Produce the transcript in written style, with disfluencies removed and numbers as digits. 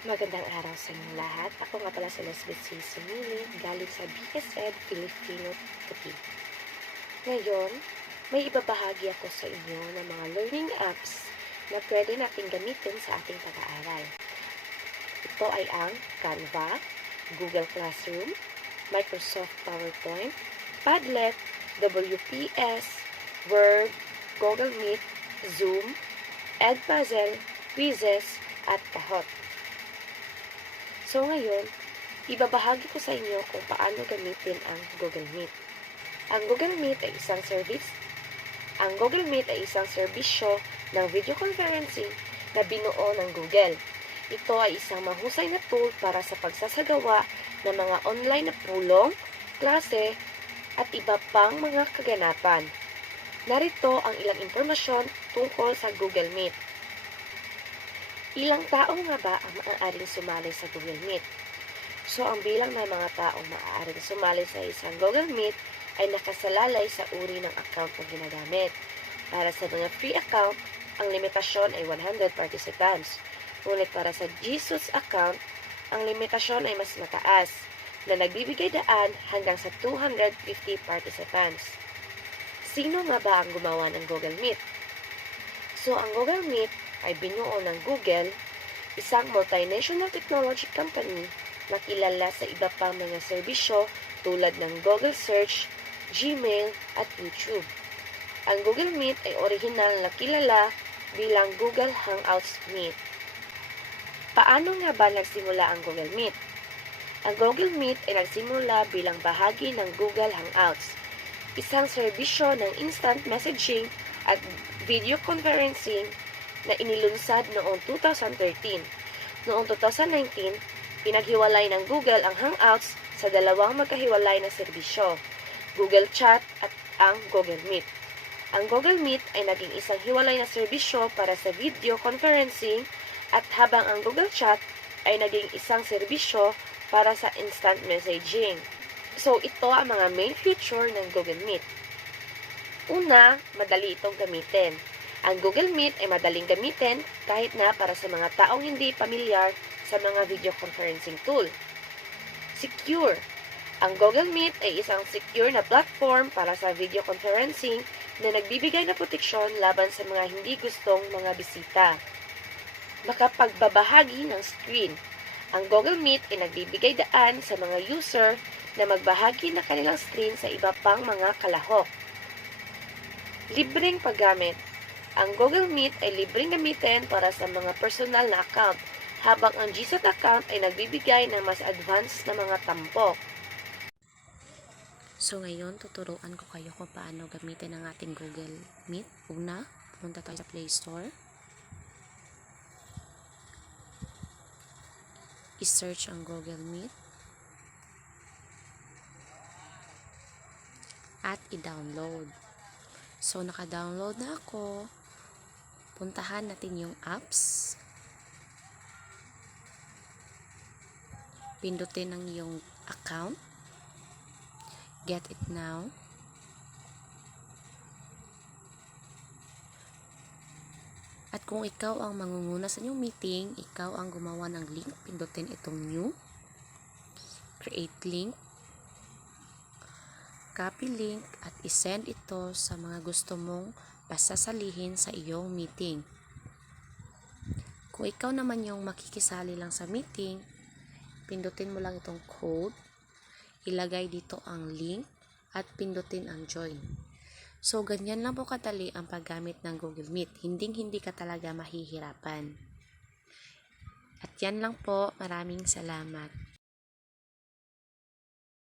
Magandang araw sa inyong lahat. Ako nga pala si Lesbeth C. Sumili, galing sa BSED Filipino Tupi. Ngayon, may ibabahagi ako sa inyo ng mga learning apps na pwede natin gamitin sa ating pag-aaral. Ito ay ang Canva, Google Classroom, Microsoft PowerPoint, Padlet, WPS, Word, Google Meet, Zoom, Edpuzzle, Quizzes, at Kahoot. So ngayon, ibabahagi ko sa inyo kung paano gamitin ang Google Meet. Ang Google Meet ay isang serbisyo ng video conferencing na binuo ng Google. Ito ay isang mahusay na tool para sa pagsasagawa ng mga online na pulong, klase, at iba pang mga kaganapan. Narito ang ilang impormasyon tungkol sa Google Meet. Ilang tao nga ba ang maaaring sumali sa Google Meet? So, ang bilang ng mga taong maaaring sumali sa isang Google Meet ay nakasalalay sa uri ng account na ginagamit. Para sa mga free account, ang limitasyon ay 100 participants. Ngunit para sa Jesus account, ang limitasyon ay mas mataas, na nagbibigay daan hanggang sa 250 participants. Sino nga ba ang gumawa ng Google Meet? So, ang Google Meet ay binuo ng Google, isang multinational technology company na kilala sa iba pang mga serbisyo tulad ng Google Search, Gmail, at YouTube. Ang Google Meet ay orihinal na kilala bilang Google Hangouts Meet. Paano nga ba nagsimula ang Google Meet? Ang Google Meet ay nagsimula bilang bahagi ng Google Hangouts, isang serbisyo ng instant messaging at video conferencing na inilunsad noong 2013. Noong 2019, pinaghiwalay ng Google ang Hangouts sa dalawang magkahiwalay na serbisyo, Google Chat at ang Google Meet. Ang Google Meet ay naging isang hiwalay na serbisyo para sa video conferencing at habang ang Google Chat ay naging isang serbisyo para sa instant messaging. So, ito ang mga main feature ng Google Meet. Una, madali itong gamitin. Ang Google Meet ay madaling gamitin kahit na para sa mga taong hindi pamilyar sa mga video conferencing tool. Secure. Ang Google Meet ay isang secure na platform para sa video conferencing na nagbibigay na proteksyon laban sa mga hindi gustong mga bisita. Makapagbabahagi ng screen. Ang Google Meet ay nagbibigay daan sa mga user na magbahagi ng kanilang screen sa iba pang mga kalahok. Libreng paggamit. Ang Google Meet ay libreng gamitin para sa mga personal na account, habang ang GSAT account ay nagbibigay ng mas advanced na mga tampok. So ngayon, tuturuan ko kayo kung paano gamitin ang ating Google Meet. Una, pumunta tayo sa Play Store. I-search ang Google Meet. At i-download. So naka-download na ako. Puntahan natin yung apps. Pindutin ang iyong account. Get it now. At kung ikaw ang mangunguna sa inyong meeting, ikaw ang gumawa ng link, pindutin itong new. Create link. Copy link at isend ito sa mga gusto mong pasasalihin sa iyong meeting. Kung ikaw naman yung makikisali lang sa meeting, pindutin mo lang itong code, ilagay dito ang link, at pindutin ang join. So, ganyan lang po kadali ang paggamit ng Google Meet. Hindi ka talaga mahihirapan. At yan lang po. Maraming salamat.